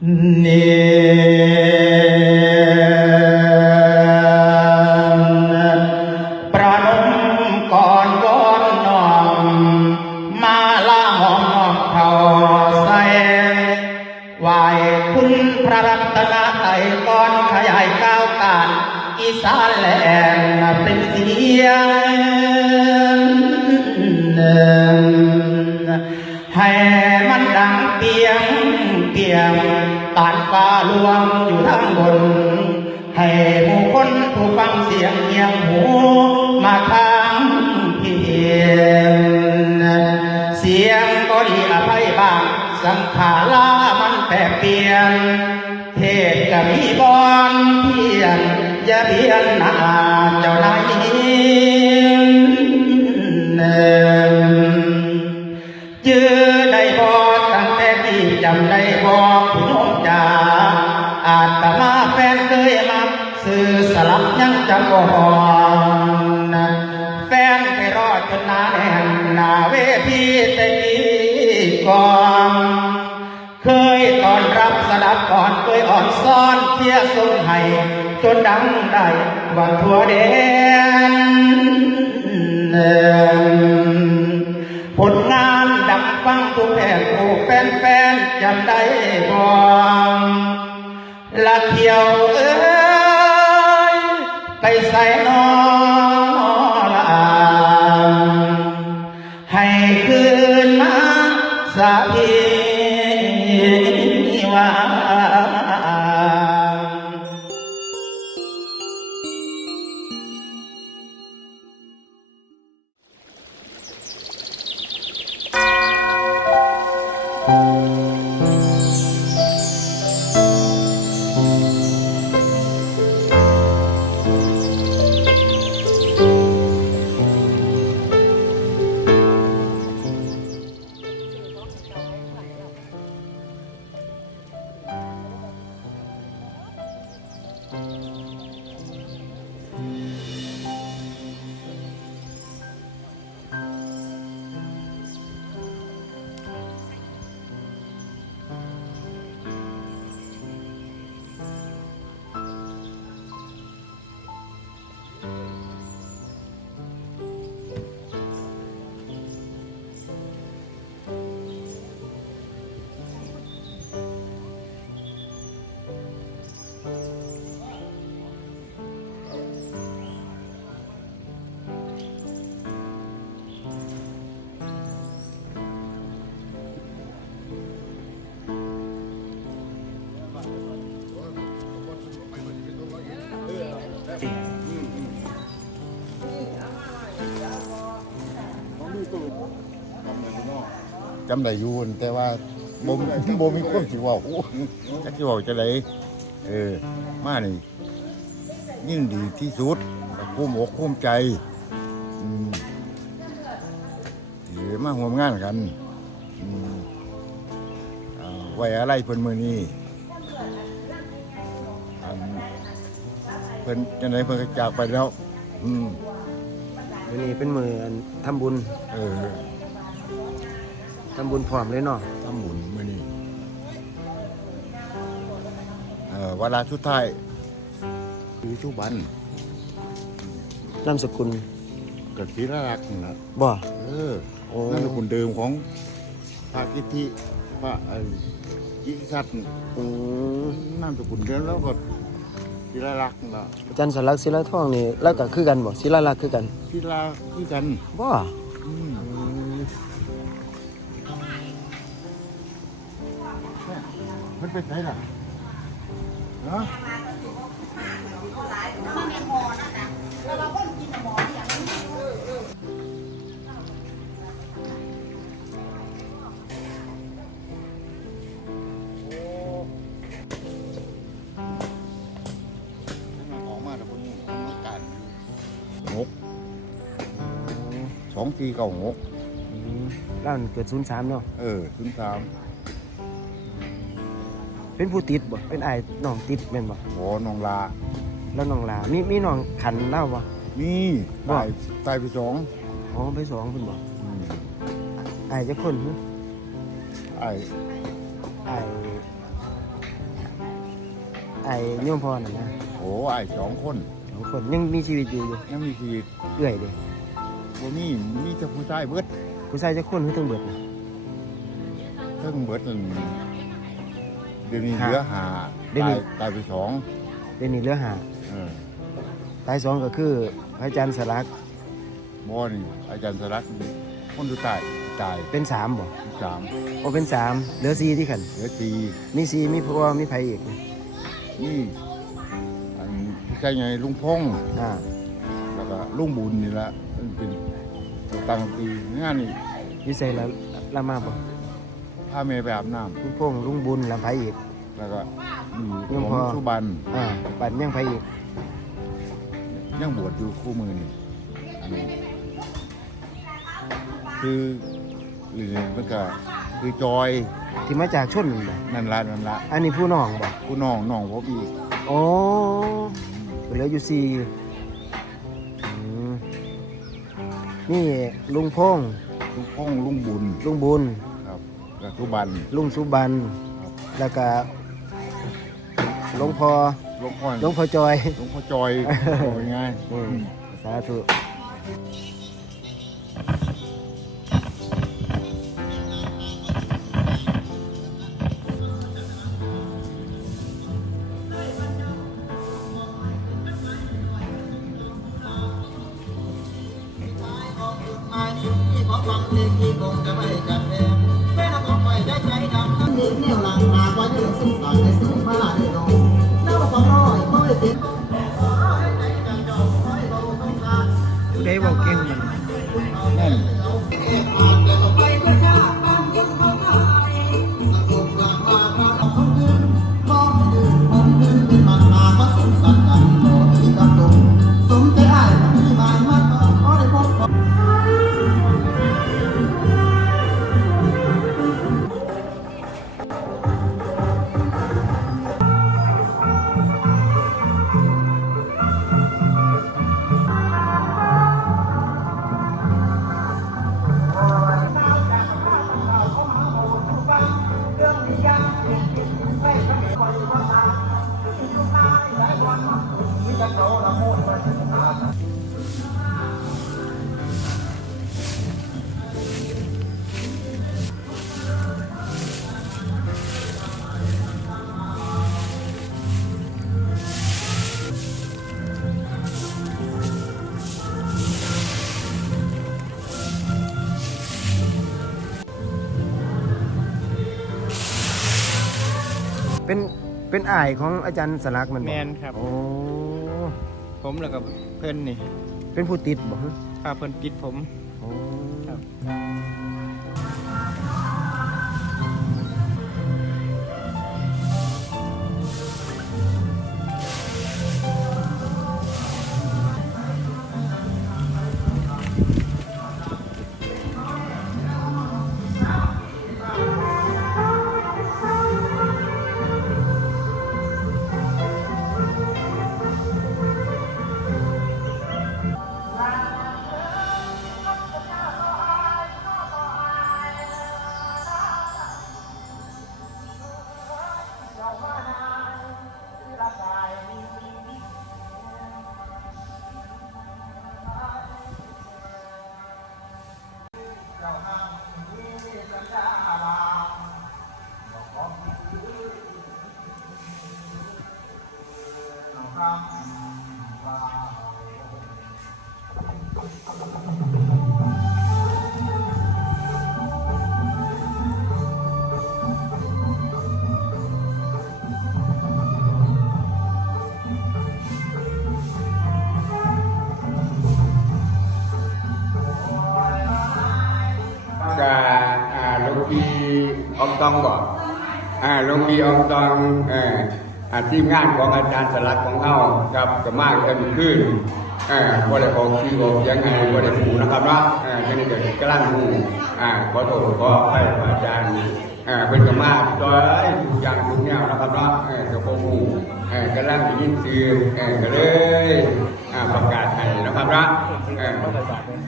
เก็มีบอนเพียนอย่าเพียนหน้าเจ้านายยื้อได้บอกตั้งแต่ที่จำได้บอกคุณน้องจ๋าอาตมาแฟนเคยมาสื่อสลับยังจำบ่นแฟนไปรอดจนหนาแน่นหน้าเวทีแต่กี้ก่อน รับก่อนเคยอ่อนซ้อนเที่ยส่งให้จนดังได้วันทั่วแดนผลงานดังฟังทุกแห่งผู้แฟนแฟนๆจำได้บ่ละเที่ยวเอ้ยไปใส่นอล จำได้อยู่แต่ว่าบ่บ่มีความสิเว้าจักสิเว้าจะไดเออ มานี่ยิ่งดีที่สุดภูมิอกภูมิใจอืมที่มาร่วมงานกันอืมอ่าไว้อะไรเพิ่นมื้อนี้อันเพิ่นจังไดเพิ่นก็จากไปแล้ว อืม วันนี้เป็นมืออันทำบุญเออทำบุญพร้อมเลยเนาะทำบุญมื้อนี้เอ่อเวลาสุดท้ายคือชุบันนามสกุลกับศิลลักษณ์นั่นล่ะบ่เออโอ้นั่นคือคนเดิมของพระกิติพระไอ้กิติศัตริย์อืม นามสกุลเดิมแล้วก็ ศิลลักษณ์นั่นล่ะอาจารย์สลักดิ์ศิลาทองนี่แล้วก็คือกันบ่ศิลาลักษณ์คือกันศิลาคือกันบ่อืมอืมเนี่ยมันเป็นไงล่ะฮะ สองสี่เก้างกอืมแล้วอันเกิด03เนาะเออถึงสามเป็นผู้ติดบ่เป็นอ้ายน้องติดแม่นบ่ขอน้องลาแล้วน้องลามีมีน้องขันเล่าบ่มีตายตายไปสองอ๋อไปสองเพิ่นบ่อืมอ้ายจักคนหึไอ้อ้ายไอ้โยมพ่อน่ะนะโอ้ไอ้สองคนสองคนยังมีชีวิตอยู่อยู่ยังมีชีวิตเอื่อยเด้ บ่มีมีแต่ผู้ชายเบิดผู้ชายจะคนคือทั้งเบิดน่ะเพิ่งเบิดนั่นเดี๋ยวนี้หาเหลือหาเดี๋ยวนี้ตายตายไปสองเดี๋ยวนี้เหลือหาเออตายสองก็คือพระอาจารย์สลักบ่นี่อาจารย์สลักนี่คนดูตายตายเป็นสามบ่สามโอเป็นสามเหลือสี่ที่ขันเหลือสี่มีสี่มีพ่อมีไผอีกนี่อันพี่ชายใหญ่ลุงพงษ์อ่าแล้วก็ลุงบุญนี่ละมัน เป็นตังตีงานนี่อยู่ใส่ละละมาบ่พาแม่ไปอาบน้ำลุงพงษ์ลุงบุญล้วไผอีกแล้วก็มียังหลวพองสุบันอ่าปัดยังไผอีกยังบวชอยู่คู่มือนี่อันนี้คือหรือมันก็คือจอยที่มาจากชนบ่นั่นละนั่นละอันนี้ผู้น้องบ่ผู้น้องน้องพบอีกโอ้เหลืออยู่สี่ นี่ลุงพงษ์ลุงพงษ์ลุงบุญลุงบุญ ครับแล้วสุบัน ลุงสุบัน ครับ แล้วก็หลวงพ่อหลวงพ่อหลวงพ่อจอย หลวงพ่อจอยบอกง่ายอืม สาธุ เป็นเป็นอ้ายของอาจารย์สลักมันแมบ่นครับ โอ้ผมแล้วก็เพื่อนนี่เป็นผู้ติดบ่ฮะพาเพื่อนปิดผม ก็อ่าหลวงพี่อองตองบอกหลวงพี่อองตองทีมงานของอาจารย์สลักของเฮากับก็มากเต็มขึ้นเอ่อบ่ได้ออกชื่อออกยังไงบ่ได้หูนะครับเนาะเอ่อจังนี้ก็กำลังหูขอโทษขอไปอาจารย์เอ่อเพิ่นก็มาจอยทุกอย่างทุกแนวนะครับเนาะเออก็บ่ฮู้เอ่อกำลังได้ยินชื่อเอ่อก็เลยประกาศให้นะครับเนาะ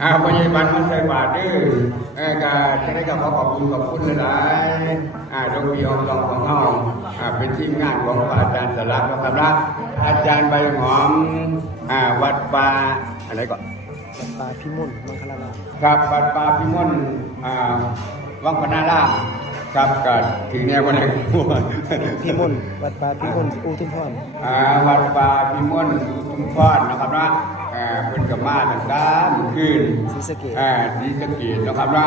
อ่าพยาบาลมันใส่บาทดื้อเออก็จะได้กับขอขอบคุณขอบคุณหลายอ่าดวงวิญญาณของของเราอ่าเป็นทีมงานของอาจารย์สลักนะครับนะอาจารย์ใบหอมอ่าวัดป่าอะไรก่อนวัดป่าพิมลมังคลารามครับวัดป่าพิมลอ่าวังพนารามครับก็ถึงแนววันไหนพิมลวัดป่าพิมลอุทุมพรอ่าวัดป่าพิมลชุมพรนะครับนะ อ่าเพิ่นกับมาตั้งแต่เมื่อคืนศรีสะเกษ อ่าศรีสะเกษนะครับนะ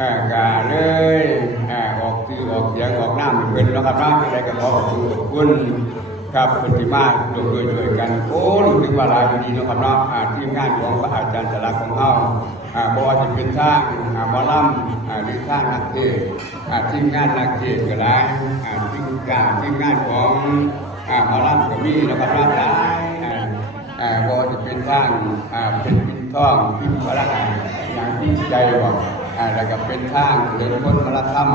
อ่าก็เลยอ่าออกชื่อออกเสียงออกน้ำให้เพิ่นนะครับนะอะไรก็ขอขอบคุณขอบคุณครับเป็นที่มาลงด้วยช่วยกันโอ้รู้สึกว่าหลายดีนะครับเนาะอ่าทีมงานของพระอาจารย์สลักของเฮาอ่าบ่ว่าจะเป็นทางอ่าหมอลำอ่าหรือทางนักเทศน์อ่าทีมงานนักเทศน์ก็หลายอ่าทีมงานทีมงานของ อ่าหมอลำก็มีนะครับหลาย อ่าจะเป็นทางอ่าเป็นปินท่องพิมพ์ระหัตถ์อย่างที่ใจบอกอ่าแล้วก็เป็นท่างเดินพ้นพระธรรม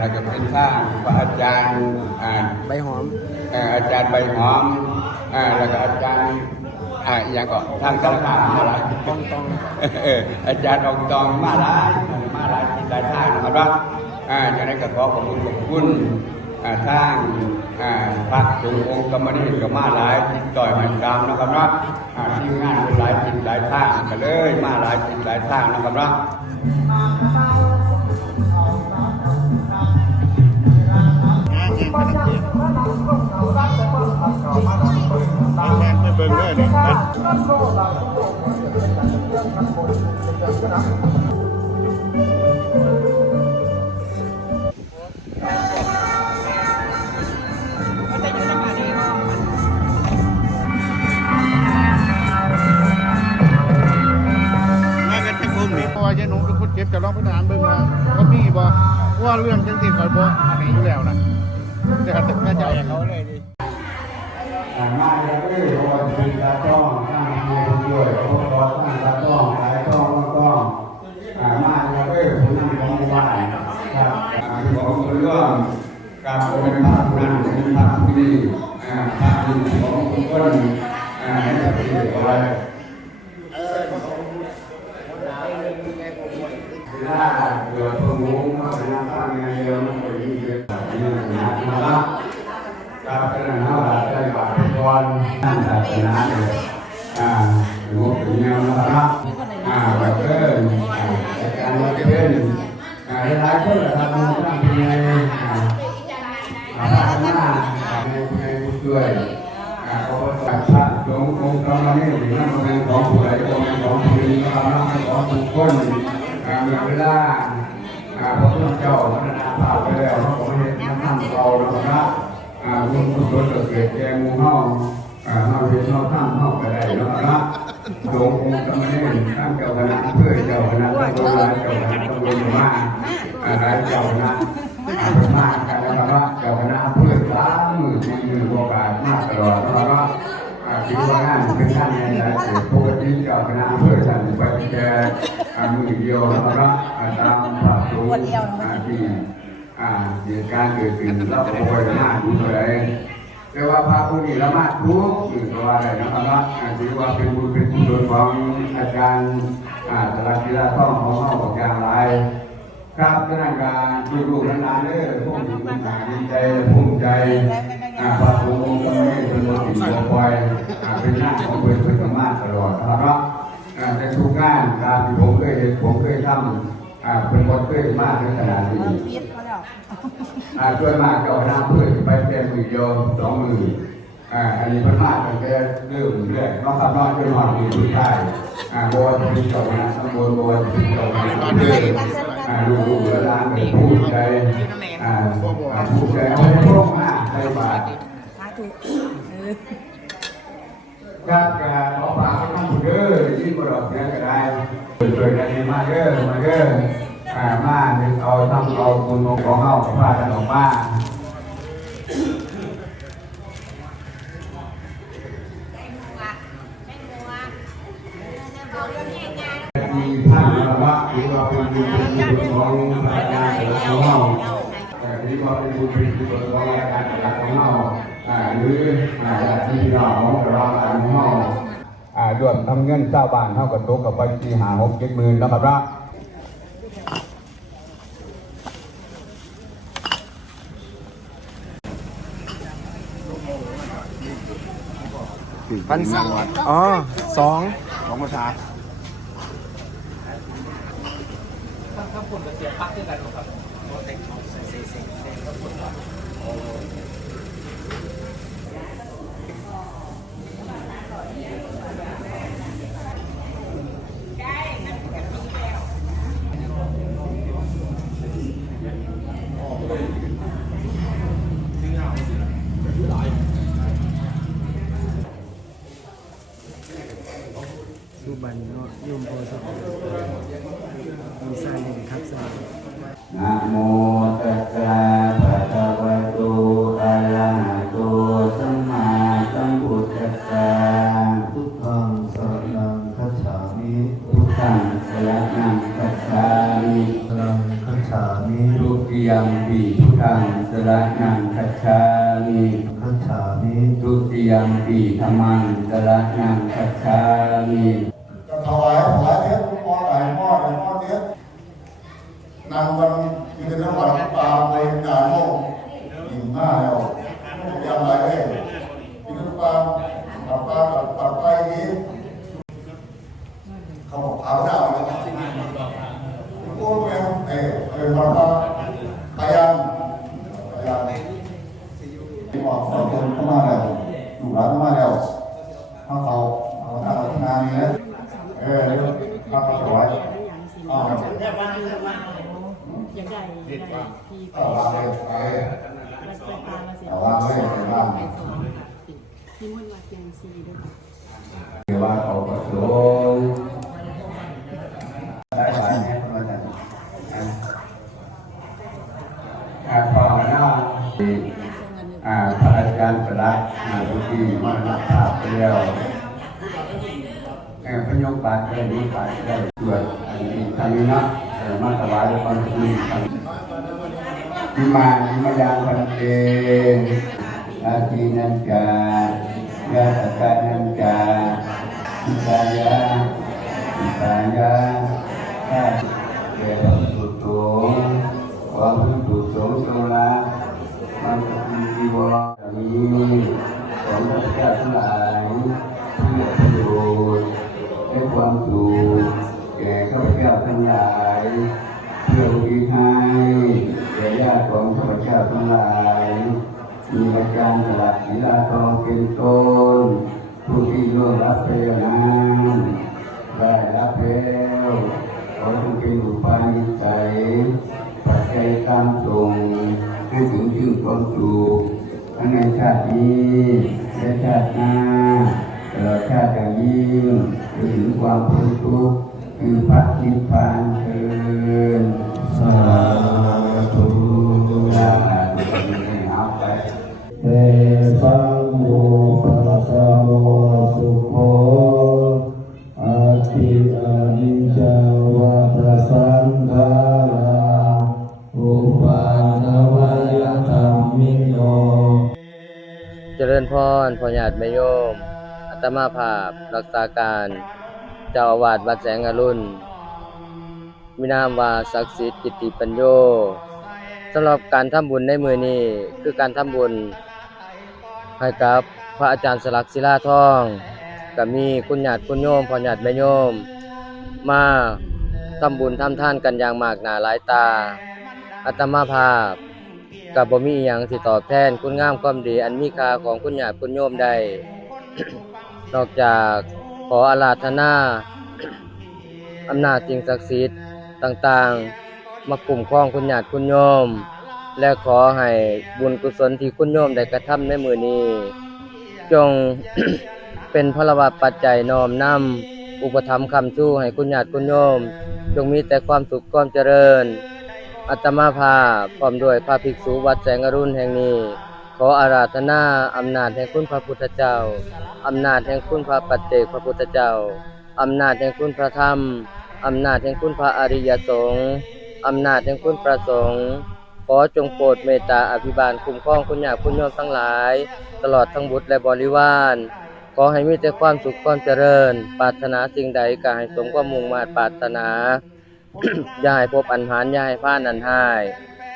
แล้วก็เป็นท่างพระอาจารย์ใบหอมอาจารย์ใบหอมแล้วก็อาจารย์อ่าอย่างก็ทางสารคามมาหลายตองตองอาจารย์อองตองมาหลายมาหลายที่หลายทางนะครับว่าอ่าจะได้กระขอขอบคุณขอบคุณ ทางพระสงฆ์องค์กรรมนิก็มาหลายติดต่อยมันกรรมนะครับว่าอ่าทีมงานเป็นหลายทิศหลายทางก็เลยมาหลายทิศหลายทางนะครับว่างานยังขนาดเดียวงานไม่เบิ่งเลยเนี่ย คนเก็บจะลองไปถามเบิ่งว่าเขามีบ่ว่าเรื่องจังสิเขาบ่อันนี้อยู่แล้วนะแต่ถ้าตึกกระจเขาเลยดิอ่ามาแล้วก็เลยบอกว่าเป็นตาต้องตั้งใจด้วยเพราะว่าตั้งตาต้องหลายต้องก็ต้องอ่ามาแล้วก็ผมนั่งของบ้านครับอ่าของเรื่องการเป็นพระนั้นเป็นพระที่ดีอ่าพระที่ของคนอ่าให้ได้ประโยชน์อะไรเวลาเกิดพระมุ้งมาเป็นน้ำตั้งงานเดียวมันก็ยิ่งเกิดยิ่งหนักมาละ ครับขณะนั้นเราได้บาตร ก่อนนั่นศาสนาเลยอ่าหลวงปู่เงี้ยนะครับอ่าแบบเอิญอ่การมาเดินอ่าหลายคนทำบุญทำบุญในอ่าอ่าพัฒนาอ่าในในผู้ช่วยอ่าเพราะว่าพระสงฆ์องค์กรนี้ถือว่าเป็นของผู้ใดเป็นของผู้นึ่งนะครับเป็นของทุกคนอ่ามีเวลาอ่าพระพุทธเจ้าพัฒนาภาพไปแล้วเขาบอกให้ท่านทำเรานะครับอ่าบุญกุศลเกิดแก่มู่เฮาอ่า เฮาเฮ็ดเฮาทำเฮาก็ได้เนาะนะหลวงองค์กรรมเนรตั้งเจ้าคณะเพื่อเจ้าคณะตำบลหลายเจ้าคณะตำบลมาอ่าหลายเจ้าคณะอ่าเป็นมากกันแล้วก็เจ้าคณะเพื่อสามมือสี่มือโอกาสมากตลอดแล้วก็คิดว่างานเป็นงานในหลายเกิดปกติเจ้าคณะเพื่อท่านไปแก่อ่ามือเดียวแล้วก็อ่าตามพระสงฆ์อ่าที่เหตุการณ์เกิดขึ้นเราโวยมากดูเลย แต่ว่าพระผู้นี้ละมาดทุกคือตัวอะไรนะครับว่าอ่าถือว่าเป็นบุญเป็นกุศลของอาจารย์อ่าตลาดกีฬาต้องของเขาบอกอย่างไรครับคณะการลูกๆหลานๆเด้อพวกดีดีใจภูมิใจอ่าพระสงฆ์องค์กรนี้เป็นคนติดตัวคอยอ่าเป็นหน้าของเพื่อนเพื่อนกันมาตลอดนะครับอ่าในทุกงานตามที่ผมเคยเห็นผมเคยทำอ่าเป็นคนเคยมากในขนาดนี้ อ่าช่วยมากเจ้าคณะเพื่อไปแค่มือเดียวสองมืออ่าอันนี้เพิ่นมากตั้งแต่เริ่มเรื่อยน้องครับน้องจนหอดมือสุดท้ายอ่าบวชเป็นเจ้าคณะตำบลบวชเป็นเจ้าคณะเพื่ออ่าลูกๆหลานๆเป็นผู้ใจอ่าอ่าผู้ใจเอาไปพวกมาใส่บาตรครับการขอฝากให้ท่านผู้เด้อที่บ่ดอกเสียก็ได้ช่วยกันให้มาเด้อมาเด้อ อ่ามาเอาทำเอาบุญของเฮาพากันออกมามีท่านระบะหรือว่าเป็นบุญเป็นกุศลของพระอาจารย์ของเราเอ่อหรือว่าเป็นบุญเป็นกุศลของอาจารย์ของเราอ่หรืออาจารย์ที่เราของเราของเราอ่ารวมทำเงินเจ้าบ้านเท่ากับโต๊ะกับไปที่หาหกเจ็ดหมื่นนะครับละ พันสวัดอ๋อสองสองประชาสุบันเนาะโย มโพสองมีสาหนึ่งครับสายนะโม ที่บอกขอเดินเข้ามาแล้วอยู่ร้านเข้ามาแล้วเขาเขาเขาทำงานนี้แล้วเออแล้วเขาเขาถวายอ้าวอยากได้อยากได้ที่ไปเอาวางเลยไปรัชกาลมาเสียเอาวางไว้ในบ้านไปสวรรค์ค่ะที่มุ่นวัดเกียงซีด้วยค่ะเทวะเขาประสงค์ได้หลายแห่งมาจากการภาวนาอ่าพระอาจารย์ประหลัดอ่า ที่มานักขาวไปแล้วเอ่พยกบาทได้ดีบาทได้ตรวจอันนี้ทางนี้นะเอ่อมาถวายความสุขทางที่มาที่มายางพันเตอาทีนันจายาตะการนันจาอิตายาอิตายาข้าเกิดสุดโตความสุดโตโตละมันจะมีจีวร นี้ของพระเจ้าทั้งหลายเพื่อประโยชน์และความสุขแก่ข้าพเจ้าทั้งหลายเพื่ออุทิศให้แก่ญาติของข้าพเจ้าทั้งหลาย มีอาจารย์สลักศิลาทองเป็นต้นผู้ที่ร่วงรับไปแล้วนั้นได้รับแล้วขอจงเป็นอุปาณิสัยปัจจัยตามส่งให้ถึงซึ่งความสุขทั้งในชาตินี้ และชาติหน้าตลอดชาติอย่างยิ่งไปถึงความพ้นทุกข์คือพระนิพพานเกินสาธุลาลาดูดีเอาไปเตสังโมปะสะโมสุโข จริญพรพญาติแม่โยม อัตมาภาพ รักษาการ เจ้าอาวาสวัดแสงอรุณมีนามว่าศักดิ์สิทธิ์กิติปัญโยสำหรับการทำบุญในมือนี้คือการทำบุญ ให้กับพระอาจารย์สลักศิลาทองก็มีคุณญาติคุณโยมพญาติแม่โยม มาทำบุญทำท่านกันอย่างมากหนาหลายตา อัตมาภาพ กับบ่มีอิหยังสิตอบแทนคุณงามความดี อันมีค่าของคุณญาคุณโยมได้ นอกจากขออาราธนาอำนาจสิ่งศักดิ์สิทธิ์ต่างๆ มาคุ้มครองคุณญาคุณโยม และขอให้บุญกุศลที่คุณโยมได้กระทำในมือนี้ จงเป็นพลวัตปัจจัยน้อมนำอุปถัมคำชู้ให้คุณญาติคุณโยม จงมีแต่ความสุขความเจริญ อัตมาภาพพร้อมด้วยพระภิกษุวัดแสงอรุณแห่งนี้ ขออาราธนาอำนาจแห่งคุณพระพุทธเจ้าอำนาจแห่งคุณพระปัจเจกพระพุทธเจ้าอำนาจแห่งคุณพระธรรมอำนาจแห่งคุณพระอริยสงฆ์อำนาจแห่งคุณประสงค์ขอจงโปรดเมตตาอภิบาลคุ้มครองคุณญาติคุณโยมทั้งหลาย ตลอดทั้งบุตรและบริวารขอให้มีแต่ความสุขความเจริญ ปรารถนาสิ่งใดก็ให้สมความมุ่งมา่ปรารถนา อย่าให้พบอันหารอย่าให้พลาดอันหาย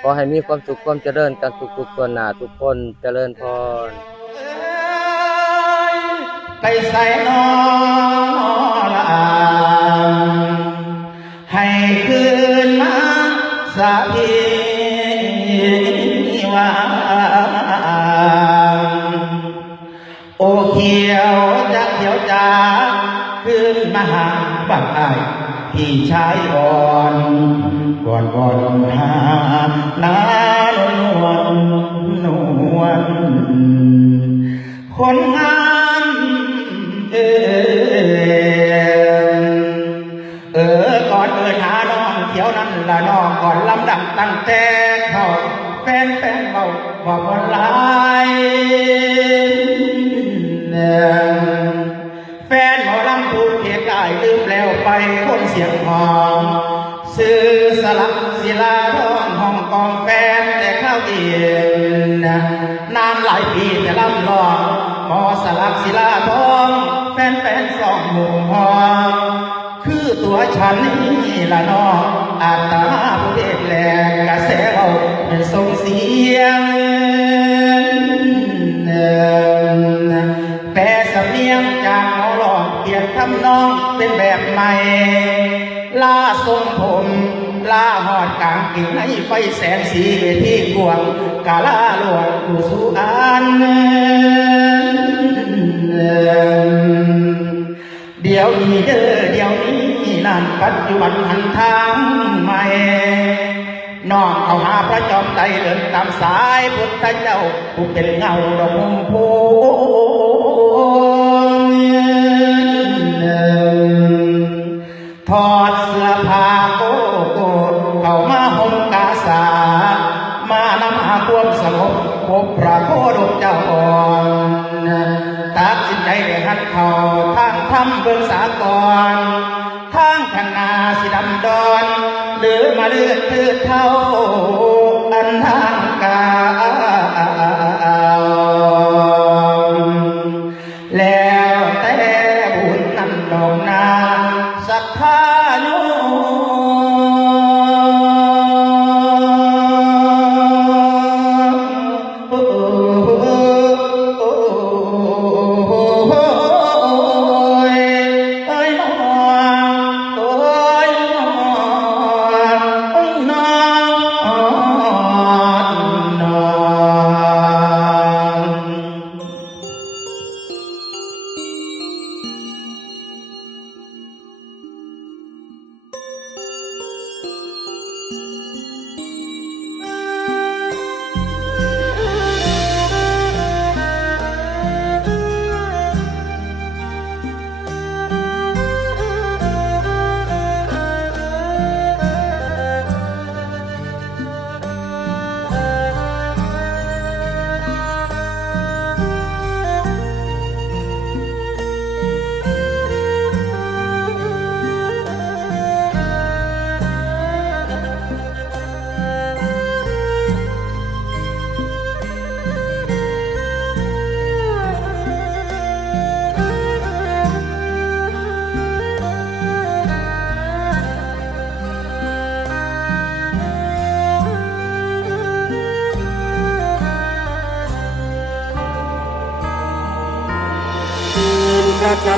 ขอให้มีความสุขความเจริญกันทุกๆส่วนหนาทุกคนเจริญพรไปใส่นอละอางให้คืนมาสาพีวางโอเขียวจะเขียวจาขึ้นมาหาบักอาย พี่ชายอ่อนก่อนก่อนหานานวลนวลคนงามเออเออก่อนเอินหาน้องเขียวนั่นละน้องก่อนลำดับตั้งแต่เขาแฟนแฟนเบาบอกว่าหลายแฟนหมอลำถูก เขียนได้ลืมแล้วไปคนเสียงหอมซื้อสลักศิลาร้องห้องกองแฟนแต่ข้าวเย็นนานหลายปีแต่ลำลองหมอสลักศิลาทองแฟนแฟนสองหมู่หอมคือตัวฉันนี่ละน้องอาตมาผู้เด็กแล ใหม่ลาทรงผมลาหอดกลางกิ่งในไฟแสงสีเวทีกวงกาลาหลวงอยู่สุอันเดี๋ยวนี้เด้อเดี๋ยวนี้นั่นปัจจุบันหันทางใหม่น้องเขาหาพระจอมไตเดินตามสายพุทธเจ้าผู้เป็นเงาดอกมุมโพ ถอดเสื้อผ้าโกโกเข้ามาห่มกาสามานำหาความสงบพบพระโคดมเจ้าอ่อนตัดสินใจได้หันเขาทางทำเบื้องสากรทางข้างหน้าสิดำดอน หรือมาเลือดคือเท่าอันทางกา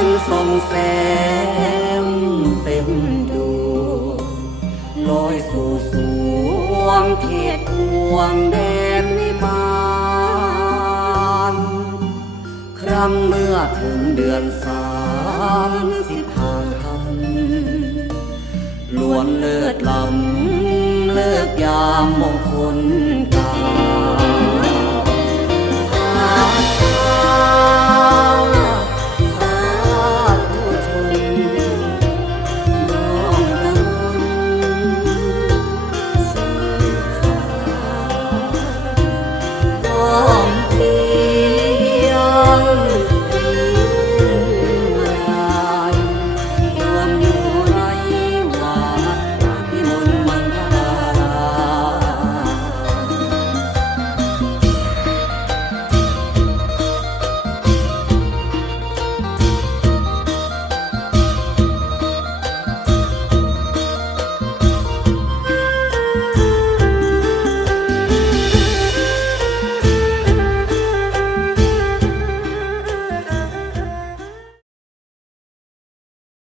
นพระจันส่องแสงเต็มดวงลอยสู่สวงเขตพวงแดนวิมานครั้งเมื่อถึงเดือนสามสิบห้าคันล้วนเลิศลำเลิกยามมง